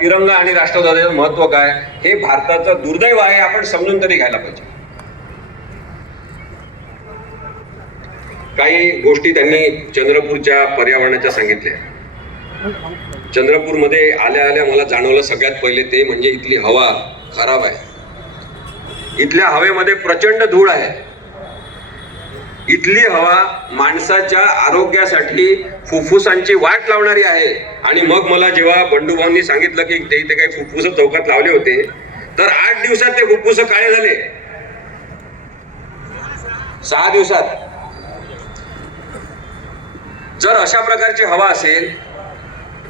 तिरंगा आणि राष्ट्रध्वजाचं महत्त्व काय? हे भारताचं दुर्दैव आहे आपण समजून तरी घ्यायला पाहिजे. काही गोष्टी त्यांनी चंद्रपूरच्या पर्यावरणाच्या सांगितल्या. चंद्रपूरमध्ये आल्या आल्या मला जाणवलं सगळ्यात पहिले ते म्हणजे इथली हवा खराब आहे. इथल्या हवेमध्ये प्रचंड धूळ आहे. इथली हवा माणसाच्या आरोग्यासाठी फुफ्फुसांची वाट लावणारी आहे. आणि मग मला जेव्हा बंडूभाऊंनी सांगितलं की ते इथे काही फुफ्फुस चौकात लावले होते तर आठ दिवसात ते फुफ्फुस काळे झाले. सहा दिवसात. जर अशा प्रकारची हवा असेल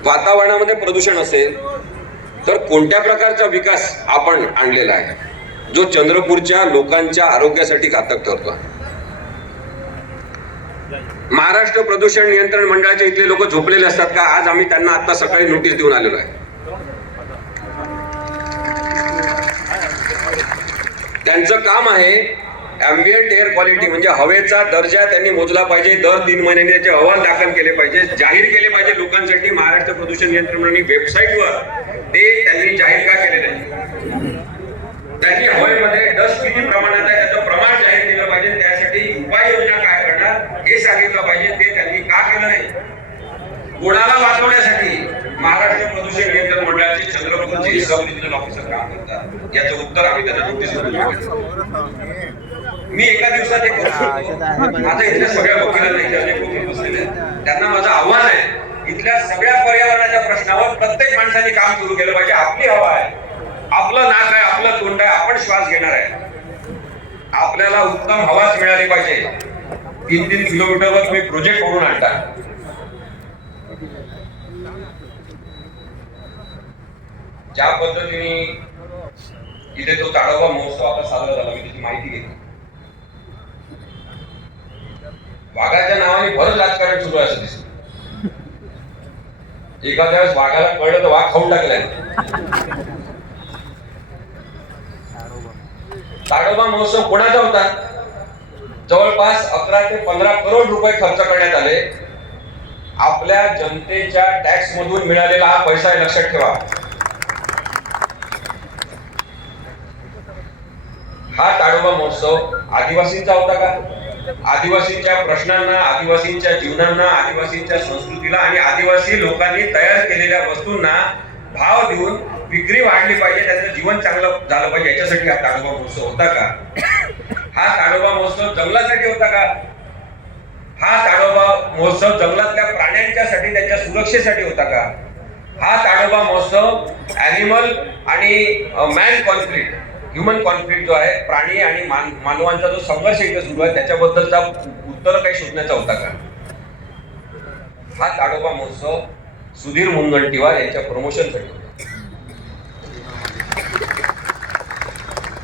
वातावरणामध्ये प्रदूषण असेल तर कोणत्या प्रकारचा विकास आपण आणलेला आहे? जो चंद्रपूरच्या लोकांच्या आरोग्यासाठी घातक ठरतो. महाराष्ट्र प्रदूषण नियंत्रण मंडळाचे इथले लोक झोपलेले असतात का? आज आम्ही त्यांना आता सकाळी नोटीस देऊन आलेलो आहे. त्यांचं काम आहे अँबियंट एअर क्वालिटी म्हणजे हवेचा दर्जा त्यांनी मोजला पाहिजे. दर तीन महिन्यांनी त्याचे अहवाल दाखल केले पाहिजे. जाहीर केले पाहिजे लोकांसाठी. महाराष्ट्र प्रदूषण नियंत्रण मंडळाने वेबसाईटवर ते त्यांनी जाहीर का केले नाही? त्यांनी हवेमध्ये डस्ट किती प्रमाणात आहे त्याचं प्रमाण जाहीर केलं पाहिजे. त्यासाठी उपाययोजना काय करणार हे सांगितलं पाहिजे. ते त्यांनी का केलं नाही? कोणाला वाचवण्यासाठी महाराष्ट्र प्रदूषण नियंत्रण मंडळाचे चंद्रपूरचे सब रिजनल ऑफिसर काम करतात. याचं उत्तर आम्ही त्यांना नोटीस मी एका दिवसात एक आता इथल्या सगळ्या वकिलांना बसलेले त्यांना माझं आव्हान आहे इथल्या सगळ्या पर्यावरणाच्या प्रश्नावर प्रत्येक माणसाने काम सुरू केलं पाहिजे. आपली हवा आहे. आपलं नाक आहे आपलं तोंड आहे आपण श्वास घेणार आहे. आपल्याला उत्तम हवाच मिळाली पाहिजे. तीन तीन किलोमीटरवर तुम्ही प्रोजेक्ट करून आणता ज्या पद्धतीने इथे तो ताडोबा महोत्सव आता साजरा झाला मी त्याची माहिती घेतली वाघाच्या नावाने बरंच राजकारण सुरू आहे असं एखाद्या वेळेस वाघाला कळलं तर वाघ खाऊन टाकलाय. ताडोबा महोत्सव कोणाचा होता? जवळपास अकरा ते पंधरा करोड रुपये खर्च करण्यात आले. आपल्या जनतेच्या टॅक्स मधून मिळालेला हा पैसा लक्षात ठेवा. हा ताडोबा महोत्सव आदिवासींचा होता का? आदिवासींच्या प्रश्नांना आदिवासींच्या जीवनांना आदिवासींच्या संस्कृतीला आणि आदिवासी लोकांनी तयार केलेल्या वस्तूंना भाव देऊन विक्री वाढली पाहिजे त्यांचं जीवन चांगलं झालं पाहिजे याच्यासाठी हा ताडोबा महोत्सव होता का? हा ताडोबा महोत्सव जंगलासाठी होता का? हा ताडोबा महोत्सव जंगलातल्या प्राण्यांच्यासाठी त्यांच्या सुरक्षेसाठी होता का? हा ताडोबा महोत्सव ॲनिमल आणि मॅन कॉन्फ्लिक्ट ह्युमन कॉन्फ्लिक्ट जो आहे प्राणी आणि मान मानवांचा जो संघर्ष इथे सुरू आहे त्याच्याबद्दलचा उत्तर काही शोधण्याचा होता का? हा ताडोबा महोत्सव सुधीर मुनगंटीवार यांच्या प्रमोशनसाठी होता.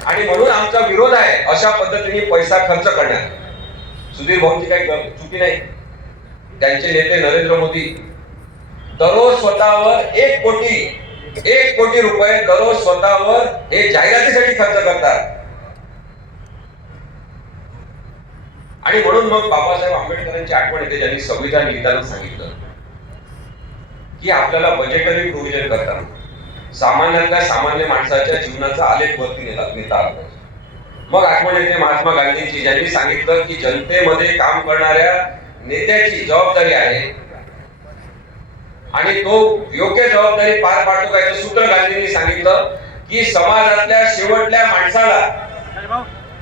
आणि म्हणून आमचा विरोध आहे अशा पद्धतीने पैसा खर्च करण्यात. सुधीर भाऊंची काही चुकी नाही. त्यांचे नेते नरेंद्र मोदी दररोज स्वतःवर एक कोटी एक कोटी रुपये दररोज स्वतःवर हे जाहिरातीसाठी खर्च करतात. आणि म्हणून मग बाबासाहेब आंबेडकरांची आठवण येते ज्यांनी संविधान लिहिताना सांगितलं की आपल्याला बजेटरी प्रोव्हिजन करताना सामान्यातल्या सामान्य माणसाच्या जीवनाचा आलेख वरती नेता नेता आला पाहिजे. मग आठवण येते महात्मा गांधींची ज्यांनी सांगितलं की जनतेमध्ये काम करणाऱ्या नेत्याची जबाबदारी आहे आणि तो योग्य जबाबदारी पार पाडतो का सूत्र गांधींनी सांगितलं की समाजातल्या शेवटल्या माणसाला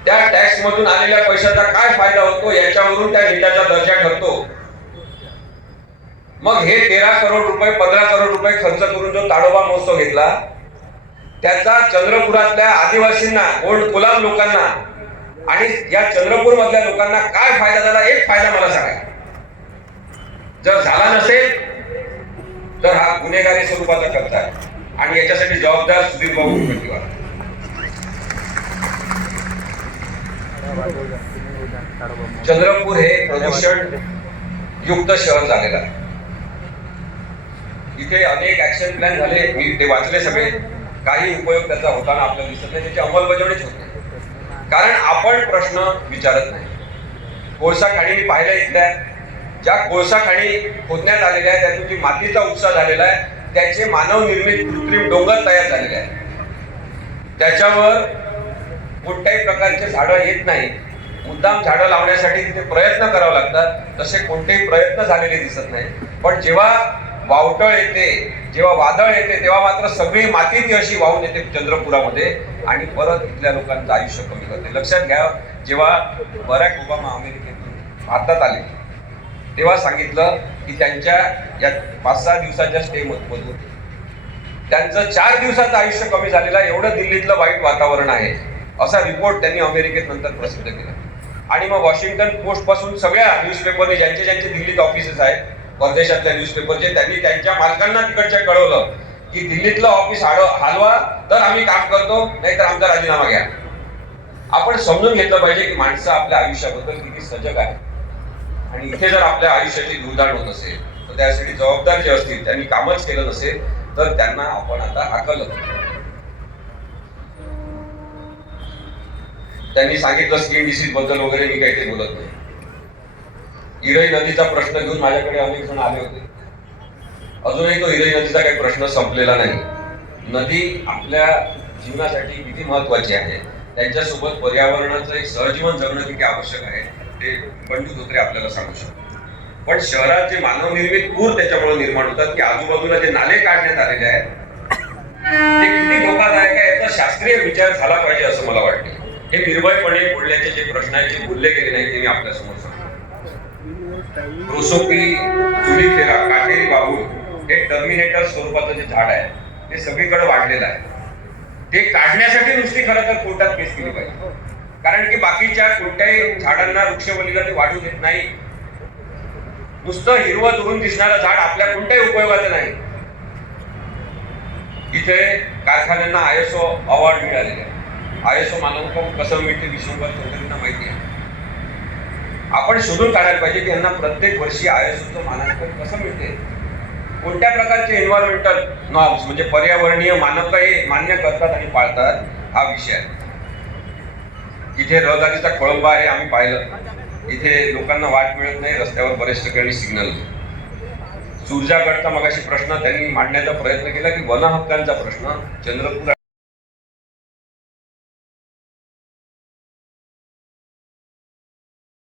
त्या टॅक्स मधून आलेल्या पैशाचा काय फायदा होतो याच्यावरून त्या नेत्याचा दर्जा ठरतो मग हे तेरा करोड रुपये पंधरा करोड रुपये खर्च करून जो ताडोबा महोत्सव घेतला त्याचा चंद्रपुरातल्या आदिवासींना गोल्ड कोलाम लोकांना आणि या चंद्रपूर मधल्या लोकांना काय फायदा झाला एक फायदा मला सांगा. जर झाला नसेल तर हा गुन्हेगारी स्वरूपाचा खर्च आहे. आणि याच्यासाठी जबाबदार सुधीर भाऊ मुनगंटीवार चंद्रपूर हे प्रदूषण युक्त शहर झालेलं आहे. इथे अनेक ऍक्शन प्लॅन झाले. मी ते वाचले सगळे. काही उपयोग त्याचा होताना आपल्याला दिसत नाही. त्याची अंमलबजावणीच होत नाही. कारण आपण प्रश्न विचारत नाही. कोळसा खाणी पाहिल्या इथल्या. ज्या कोळसा खाणी खोदण्यात आलेल्या आहेत त्यातून जी मातीचा उपसा झालेला आहे त्याचे मानव निर्मित कृत्रिम डोंगर तयार झालेले आहेत. त्याच्यावर कोणत्याही प्रकारचे झाडं येत नाही. मुद्दाम झाडं लावण्यासाठी तिथे प्रयत्न करावे लागतात. तसे कोणतेही प्रयत्न झालेले दिसत नाही. पण जेव्हा वावटळ येते जेव्हा वादळ येते तेव्हा मात्र सगळी माती ती अशी वाहून येते चंद्रपुरामध्ये आणि परत इथल्या लोकांचं आयुष्य कमी करते. लक्षात घ्या जेव्हा बराक ओबामा अमेरिकेतून भारतात आले तेव्हा सांगितलं की त्यांच्या या पाच सहा दिवसाच्या स्टे मधून त्यांचं चार दिवसाचं आयुष्य कमी झालेलं आहे एवढं दिल्लीतलं वाईट वातावरण आहे असा रिपोर्ट त्यांनी अमेरिकेत नंतर प्रसिद्ध केला. आणि मग वॉशिंग्टन पोस्टपासून सगळ्या न्यूजपेपरने ज्यांचे ज्यांचे दिल्लीत ऑफिसेस आहेत परदेशातल्या न्यूजपेपरचे त्यांनी त्यांच्या मालकांना तिकडच्या कळवलं की दिल्लीतलं ऑफिस हलवा तर आम्ही काम करतो नाहीतर आमचा राजीनामा घ्या. आपण समजून घेतलं पाहिजे की माणसं आपल्या आयुष्याबद्दल किती सजग आहे आणि इथे जर आपल्या आयुष्याची धुळधाण होत असेल तर त्यासाठी जबाबदार जे असतील त्यांनी कामच केलं नसेल तर त्यांना आपण आता हाकललं त्यांनी सांगितलं स्किन डिसीजबद्दल वगैरे मी काही ते बोलत नाही. इरई नदीचा प्रश्न घेऊन माझ्याकडे अनेक जण आले होते. अजूनही तो इरई नदीचा काही प्रश्न संपलेला नाही. नदी आपल्या जीवनासाठी किती महत्वाची आहे? त्यांच्यासोबत पर्यावरणाचं एक सहजीवन जगणं किती आवश्यक आहे? ते पंडित धोत्रे आपल्याला सांगू शकतो पण शहरात जे मानवनिर्मित पूर त्याच्यामुळे निर्माण होतात की आजूबाजूला जे नाले काढण्यात आलेले आहेत ते किती धोकादायक आहे याचा शास्त्रीय विचार झाला पाहिजे असं मला वाटते. हे निर्भयपणे बोलण्याचे जे प्रश्न आहेत जे बोलले गेले नाही ते मी आपल्यासमोर सांगतो. प्रोसोपी जुलिफेरा काटेरी बाबूल हे टर्मिनेटर स्वरूपाचं जे झाड आहे ते सगळीकडे वाढलेलं आहे. ते काढण्यासाठी नुसती खरं तर कोर्टात केस केली पाहिजे. कारण की बाकीच्या कोणत्याही झाडांना वृक्षवलीला ते वाढू देत नाही. नुसतं हिरवं दुरून दिसणारं झाड आपल्या कोणत्याही उपयोगाचं नाही. इथे कारखान्यांना आयएसओ अवॉर्ड मिळालेले आहे. आयएसओ मानांकन कसं मिळते विश्वभर चौधरींना माहिती आहे. आपण शोधून काढायला पाहिजे की यांना प्रत्येक वर्षी आयएसओचं मानांकन कसं मिळते? कोणत्या प्रकारचे एन्व्हायरमेंटल नॉर्म्स म्हणजे पर्यावरणीय मानक हे मान्य करतात आणि पाळतात? हा विषय आहे. इथे रहदारीचा खोळंबा आहे आम्ही पाहिलं. इथे लोकांना वाट मिळत नाही रस्त्यावर बरेच ठिकाणी सिग्नल सुरजागडचा मगाशी प्रश्न त्यांनी मांडण्याचा प्रयत्न केला की वन हक्कांचा प्रश्न. चंद्रपूर